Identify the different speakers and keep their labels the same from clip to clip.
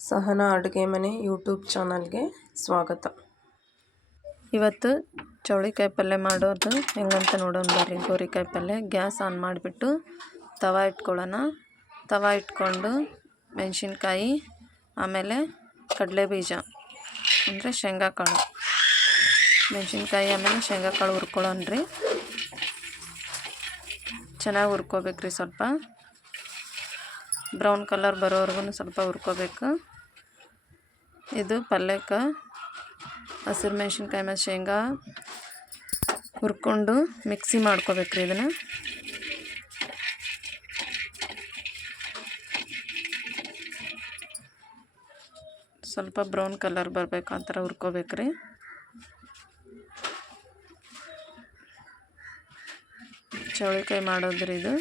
Speaker 1: ಸಹನಾ ಅಡುಗೆ ಮನೆ ಯೂಟ್ಯೂಬ್ ಚಾನಲ್ಗೆ ಸ್ವಾಗತ. ಇವತ್ತು ಚೌಳಿಕಾಯಿ ಪಲ್ಯ ಮಾಡೋದು ಹೆಂಗಂತ ನೋಡೋಣ ಬರ್ರಿ. ಗೋರಿಕಾಯಿ ಪಲ್ಯ ಗ್ಯಾಸ್ ಆನ್ ಮಾಡಿಬಿಟ್ಟು ತವಾ ಇಟ್ಕೊಳ್ಳೋಣ. ತವಾ ಇಟ್ಕೊಂಡು ಮೆಣಸಿನ್ಕಾಯಿ, ಆಮೇಲೆ ಕಡಲೆ ಬೀಜ ಅಂದರೆ ಶೇಂಗಾಕಾಳು. ಮೆಣಸಿನ್ಕಾಯಿ, ಆಮೇಲೆ ಶೇಂಗಾಕಾಳು ಹುರ್ಕೊಳ್ಳೋಣ ರೀ. ಚೆನ್ನಾಗಿ ಹುರ್ಕೋಬೇಕ್ರಿ ಸ್ವಲ್ಪ. ಬ್ರೌನ್ ಕಲರ್ ಬರೋವರೆಗೂ ಸ್ವಲ್ಪ ಹುರ್ಕೋಬೇಕು. ಇದು ಪಲ್ಯಕ್ಕೆ ಹಸಿರು ಮೆಣಸಿನ್ಕಾಯಿ ಮತ್ತು ಶೇಂಗಾ ಹುರ್ಕೊಂಡು ಮಿಕ್ಸಿ ಮಾಡ್ಕೋಬೇಕ್ರಿ ಇದನ್ನು. ಸ್ವಲ್ಪ ಬ್ರೌನ್ ಕಲರ್ ಬರಬೇಕು, ಆ ಥರ ಹುರ್ಕೋಬೇಕ್ರಿ ಚೌಳಿಕಾಯಿ ಮಾಡೋದ್ರಿ ಇದು.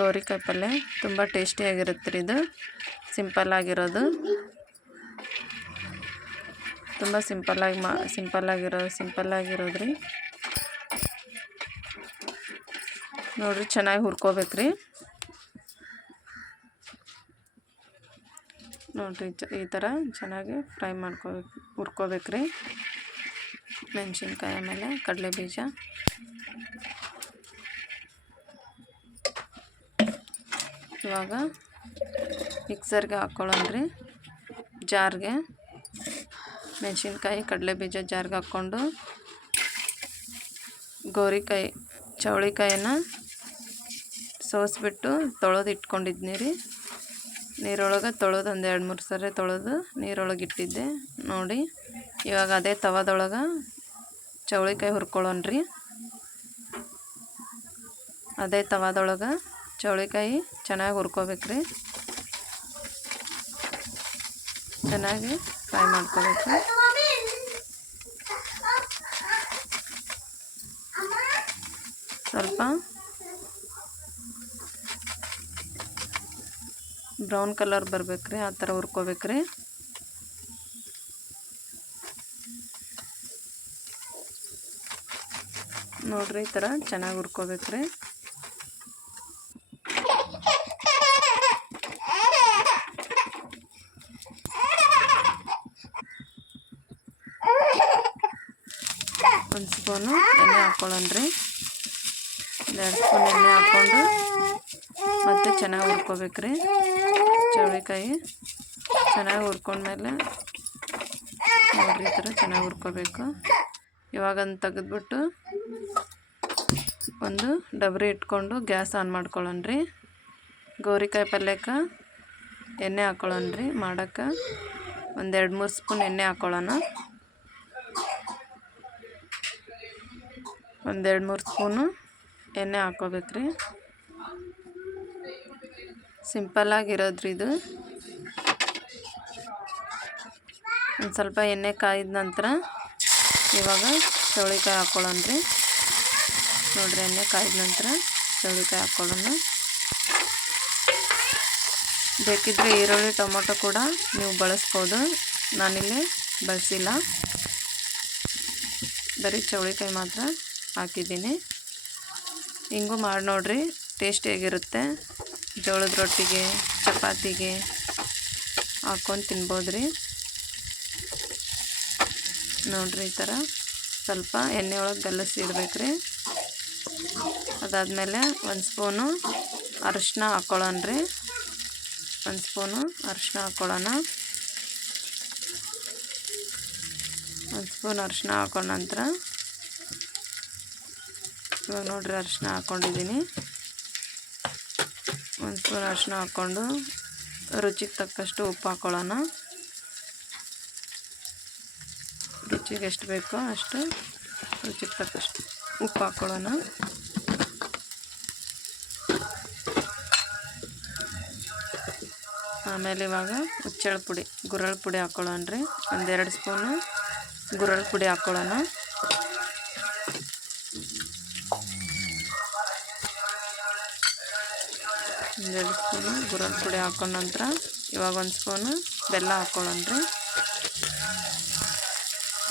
Speaker 1: ಗೌರಿಕಾಯಿ ಪಲ್ಯ ತುಂಬ ಟೇಸ್ಟಿಯಾಗಿರುತ್ತೆ ರೀ ಇದು. ಸಿಂಪಲ್ ಆಗಿರೋದು. ತುಂಬ ಸಿಂಪಲ್ಲಾಗಿ ಮಾ ಸಿಂಪಲ್ಲಾಗಿರೋ ಸಿಂಪಲ್ಲಾಗಿರೋದು ರೀ. ನೋಡಿರಿ ಚೆನ್ನಾಗಿ ಹುರ್ಕೋಬೇಕು ರೀ. ನೋಡಿರಿ ಈ ಥರ ಚೆನ್ನಾಗಿ ಫ್ರೈ ಮಾಡ್ಕೋಬೇಕು, ಹುರ್ಕೋಬೇಕು ರೀ. ಮೆಣಸಿನ್ಕಾಯಿ ಆಮೇಲೆ ಕಡಲೆ ಬೀಜ. ಇವಾಗ ಮಿಕ್ಸರ್ಗೆ ಹಾಕ್ಕೊಳ್ಳೋಣ್ರಿ ಜಾರ್ಗೆ. ಮೆಣಸಿನ್ಕಾಯಿ ಕಡಲೆ ಬೀಜ ಜಾರ್ಗೆ ಹಾಕ್ಕೊಂಡು ಗೋರಿಕಾಯಿ, ಚೌಳಿಕಾಯಿನ ಸೋಸ್ಬಿಟ್ಟು ತೊಳೆದು ಇಟ್ಕೊಂಡಿದ್ನಿ ರೀ. ನೀರೊಳಗೆ ತೊಳೆದು ಒಂದು ಎರಡು ಮೂರು ಸರಿ ತೊಳೆದು ನೀರೊಳಗೆ ಇಟ್ಟಿದ್ದೆ. ನೋಡಿ, ಇವಾಗ ಅದೇ ತವದೊಳಗೆ ಚೌಳಿಕಾಯಿ ಹುರ್ಕೊಳ್ಳೋಣ್ರಿ ಅದೇ ತವದೊಳಗೆ ಚೌಳಿಕಾಯಿ ಚೆನ್ನಾಗಿ ಹುರ್ಕೋಬೇಕ್ರಿ. ಚೆನ್ನಾಗಿ ಫ್ರೈ ಮಾಡ್ಕೋಬೇಕು ಸ್ವಲ್ಪ ಬ್ರೌನ್ ಕಲರ್ ಬರ್ಬೇಕ್ರಿ, ಆ ಥರ ಹುರ್ಕೋಬೇಕ್ರಿ. ನೋಡ್ರಿ, ಈ ಥರ ಚೆನ್ನಾಗಿ ಹುರ್ಕೋಬೇಕ್ರಿ. ಒಂದು ಸ್ಪೂನು ಎಣ್ಣೆ ಹಾಕ್ಕೊಳ್ಳೋಣ್ರಿ ಎರಡು ಸ್ಪೂನ್ ಎಣ್ಣೆ ಹಾಕ್ಕೊಂಡು, ಮತ್ತು ಚೆನ್ನಾಗಿ ಹುರ್ಕೋಬೇಕ್ರಿ. ಚೌಳಿಕಾಯಿ ಚೆನ್ನಾಗಿ ಹುರ್ಕೊಂಡ್ಮೇಲೆ ನೋಡ್ರಿ ಈ ಥರ ಚೆನ್ನಾಗಿ ಹುರ್ಕೋಬೇಕು. ಇವಾಗ ಅದನ್ನು ತೆಗೆದ್ಬಿಟ್ಟು ಒಂದು ಡಬ್ರಿ ಇಟ್ಕೊಂಡು ಗ್ಯಾಸ್ ಆನ್ ಮಾಡ್ಕೊಳ್ಳೋಣ್ರಿ. ಗೌರಿಕಾಯಿ ಪಲ್ಯಕ್ಕೆ ಎಣ್ಣೆ ಹಾಕ್ಕೊಳ್ಳೋಣ್ರಿ ಮಾಡೋಕ್ಕೆ. ಒಂದು ಎರಡು ಮೂರು ಸ್ಪೂನ್ ಎಣ್ಣೆ ಹಾಕ್ಕೊಳ್ಳೋಣ ಒಂದೆರಡು ಮೂರು ಸ್ಪೂನು ಎಣ್ಣೆ ಹಾಕೋಬೇಕ್ರಿ. ಸಿಂಪಲ್ಲಾಗಿರೋದ್ರಿ ಇದು. ಒಂದು ಸ್ವಲ್ಪ ಎಣ್ಣೆ ಕಾಯಿದ ನಂತರ ಇವಾಗ ಚೌಳಿಕಾಯಿ ಹಾಕ್ಕೊಳ್ಳೋಣ್ರಿ ನೋಡ್ರಿ ಎಣ್ಣೆ ಕಾಯ್ದ ನಂತರ ಚೌಳಿಕಾಯಿ ಹಾಕ್ಕೊಳ್ಳೋಣ ಬೇಕಿದ್ರೆ ಈರುಳ್ಳಿ, ಟೊಮೊಟೊ ಕೂಡ ನೀವು ಬಳಸ್ಬೋದು. ನಾನಿಲ್ಲಿ ಬಳಸಿಲ್ಲ. ಬರೀ ಚೌಳಿಕಾಯಿ ಮಾತ್ರ. ಹಾಕಿದ್ದೀನಿ. ಹಿಂಗೂ ಮಾಡಿ ನೋಡ್ರಿ ಟೇಸ್ಟಿಯಾಗಿರುತ್ತೆ ಜೋಳದ ರೊಟ್ಟಿಗೆ, ಚಪಾತಿಗೆ ಹಾಕ್ಕೊಂಡು ತಿನ್ಬೋದು ರೀ ನೋಡಿರಿ ಈ ಥರ ಸ್ವಲ್ಪ ಎಣ್ಣೆ ಒಳಗೆ ಗಲಸಿ ಇಡ್ಬೇಕು ರೀ ಅದಾದಮೇಲೆ ಒಂದು ಸ್ಪೂನು ಅರಿಶಿನ ಹಾಕ್ಕೊಳ್ಳೋಣ ರೀ ಒಂದು ಸ್ಪೂನು ಅರಿಶಿನ ಹಾಕ್ಕೊಳ್ಳೋಣ ಒಂದು ಸ್ಪೂನ್ ಅರಿಶಿನ ಹಾಕೊಂಡ ನಂತರ ಇವಾಗ ನೋಡ್ರಿ ಅರಿಶಿನ ಹಾಕ್ಕೊಂಡಿದ್ದೀನಿ ಒಂದು ಸ್ಪೂನ್ ಅರಿಶಿನ ಹಾಕ್ಕೊಂಡು ರುಚಿಗೆ ತಕ್ಕಷ್ಟು ಉಪ್ಪು ಹಾಕ್ಕೊಳ್ಳೋಣ ರುಚಿಗೆ ಎಷ್ಟು ಬೇಕೋ ಅಷ್ಟು ರುಚಿಗೆ ತಕ್ಕಷ್ಟು ಉಪ್ಪು ಹಾಕ್ಕೊಳ್ಳೋಣ ಆಮೇಲೆ ಇವಾಗ ಹುಚ್ಚಳ ಪುಡಿ ಗುರಳ್ ಪುಡಿ ಹಾಕೊಳ್ಳೋಣ ರೀ ಒಂದೆರಡು ಸ್ಪೂನು ಗುರಳ್ ಪುಡಿ ಹಾಕ್ಕೊಳ್ಳೋಣ ಒಂದೆರಡು ಸ್ಪೂನು ಗುರಲ್ ಪುಡಿ ಹಾಕೊಂಡ ನಂತರ ಇವಾಗ ಒಂದು ಸ್ಪೂನು ಬೆಲ್ಲ ಹಾಕ್ಕೊಳ್ಳೋಣ್ರಿ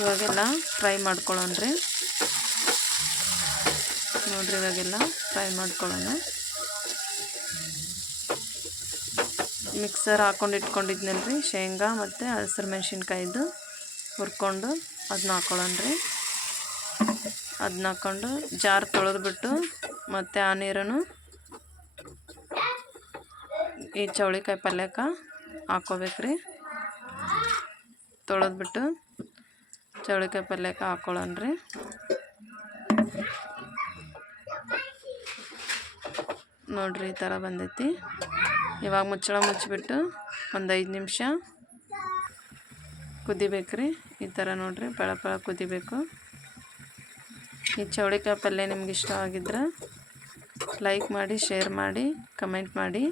Speaker 1: ಇವಾಗೆಲ್ಲ ಫ್ರೈ ಮಾಡ್ಕೊಳ್ಳೋಣ್ರಿ. ನೋಡ್ರಿ ಇವಾಗೆಲ್ಲ ಫ್ರೈ ಮಾಡ್ಕೊಳ್ಳೋಣ. ಮಿಕ್ಸರ್ ಹಾಕೊಂಡು ಇಟ್ಕೊಂಡಿದ್ನಲ್ಲ ರೀ ಶೇಂಗಾ ಮತ್ತು ಹಸಿರು ಮೆಣಸಿನ್ಕಾಯ್ದು ಹುರ್ಕೊಂಡು ಅದನ್ನ ಹಾಕೊಳ್ಳೋಣ್ರಿ. ಅದನ್ನ ಹಾಕ್ಕೊಂಡು ಜಾರ್ ತೊಳೆದ್ಬಿಟ್ಟು ಮತ್ತು ಆ ನೀರನ್ನು ಈ ಚೌಳಿಕಾಯಿ ಪಲ್ಯಕ್ಕೆ ಹಾಕೋಬೇಕ್ರಿ. ತೊಳೆದ್ಬಿಟ್ಟು ಚೌಳಿಕಾಯಿ ಪಲ್ಯಕ್ಕೆ ರೀ ನೋಡ್ರಿ ಈ ಥರ ಬಂದೈತಿ. ಇವಾಗ ಮುಚ್ಚಳ ಮುಚ್ಚಿಬಿಟ್ಟು ಒಂದು ಐದು ನಿಮಿಷ ಕುದಿಬೇಕ್ರಿ. ಈ ಥರ ನೋಡ್ರಿ ಪಳ ಪಳ ಕುದಿಬೇಕು. ಈ ಚೌಳಿಕಾಯಿ ಪಲ್ಯ ನಿಮ್ಗೆ ಇಷ್ಟ ಆಗಿದ್ರೆ ಲೈಕ್ ಮಾಡಿ, ಶೇರ್ ಮಾಡಿ, ಕಮೆಂಟ್ ಮಾಡಿ.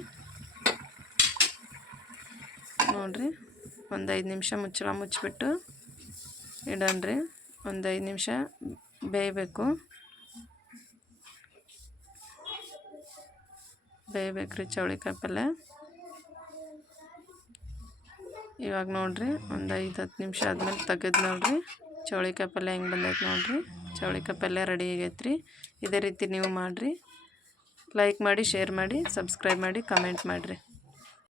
Speaker 1: ನೋಡ್ರಿ. ಒಂದು ಐದು ನಿಮಿಷ ಮುಚ್ಚಳ ಮುಚ್ಚಿಬಿಟ್ಟು ಇಡೋಣ್ರಿ ಒಂದು ಐದು ನಿಮಿಷ ಬೇಯಬೇಕು. ಬೇಯಬೇಕು ರೀ ಚೌಳಿಕಾಯಿ ಪಲ್ಯ. ಇವಾಗ ನೋಡಿರಿ, ಒಂದು ಐದು ಹತ್ತು ನಿಮಿಷ ಆದಮೇಲೆ ತೆಗೆದು ನೋಡಿರಿ. ಚೌಳಿಕಾಯಿ ಪಲ್ಯ ಹೆಂಗೆ ಬಂದೈತೆ ನೋಡಿರಿ. ಚೌಳಿಕಾಯಿ ಪಲ್ಯ ರೆಡಿ ಆಗೈತ್ರಿ. ಇದೇ ರೀತಿ ನೀವು ಮಾಡಿರಿ. ಲೈಕ್ ಮಾಡಿ, ಶೇರ್ ಮಾಡಿ, ಸಬ್ಸ್ಕ್ರೈಬ್ ಮಾಡಿ, ಕಮೆಂಟ್ ಮಾಡಿರಿ.